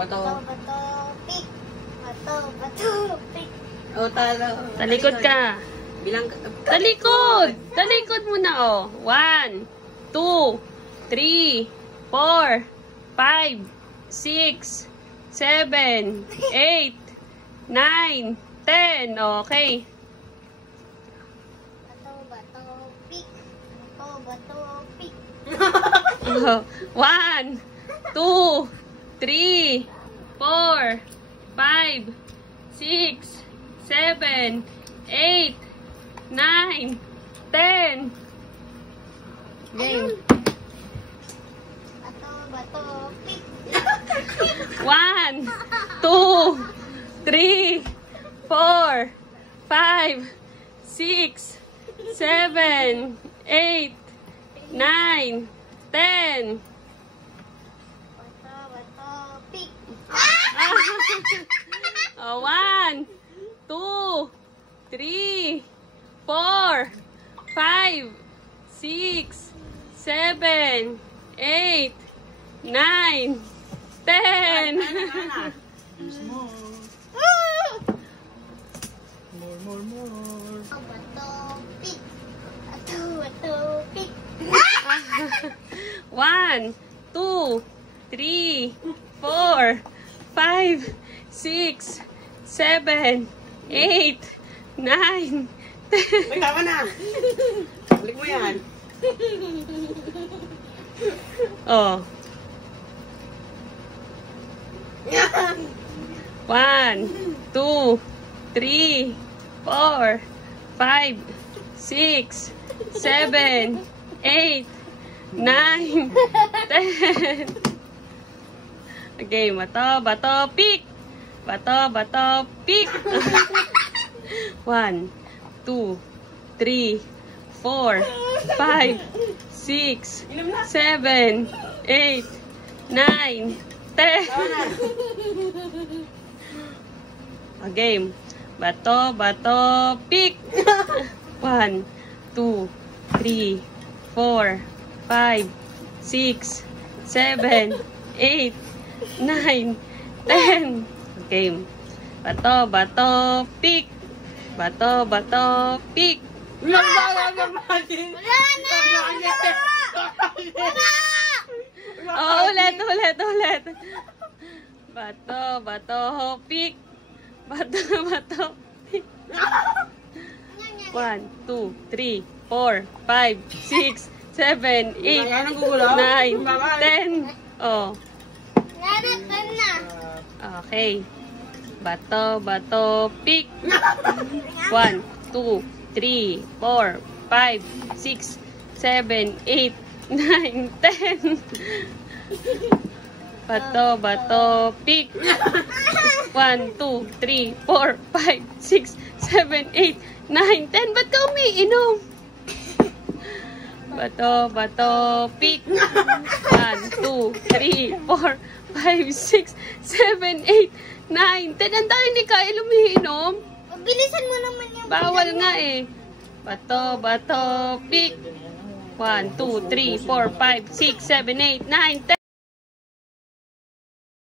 Bato. Bato, pick. Bato, bato, pick. O, talo. Talikod ka. Bilang. Talikod! Talikod muna, oh. 1, 2, 3, 4, 5, 6, 7, 8, 9, 10. Okay. Bato, bato, pick. Bato, bato, pick. 1, 2, 3, 4, 5, 6, 7, 8, 9, 10. Game. Bato, bato, pick. 1, 2, 3, 4, 5, 6, 7, 8, 9, 10. Bato, bato, pick. 1, 2, 3, 4, 5, 6, 7, 8, 9, 10. More. Bato, pick. Bato, bato, pick. 1, 2, 3, 4, 5, 6, 7, 8, 9, 10. Uy, tama na. Balik mo yan. Oh. 1, 2, 3, 4, 5, 6, 7, 8, 9, 10. Okay, bato, pick. Bato, pick. 1, 2, 3, 4, 5, 6, 7, 8, 9, 10. Game. Bato, pick. 1, 2, 3, 4, 5, 6, 7, 8, 9, 10. Game. Bato, pick. Bato, pick. Wala Oh, ulit. Bato, pick. Bato, pick. 1, 2, 3, 4, 5, 6, 7, 8, 9, 10. Oh, Naratan na. okay. Bato, pick. 1, 2, 3, 4, 5, 6, 7, 8, 9, 10. Bato, pick. 1, 2, 3, 4, 5, 6, 7, 8, 9, 10. Ba't ka umiinom? Bato, pick. 1, 2, 3, 4, 5, 6, 7, 8, 9, 10. Ang dami ni Kyle umiinom. Bilisan mo naman yung Bawal nga eh. Bato, pick. 1, 2, 3, 4, 5, 6, 7, 8, 9, 10.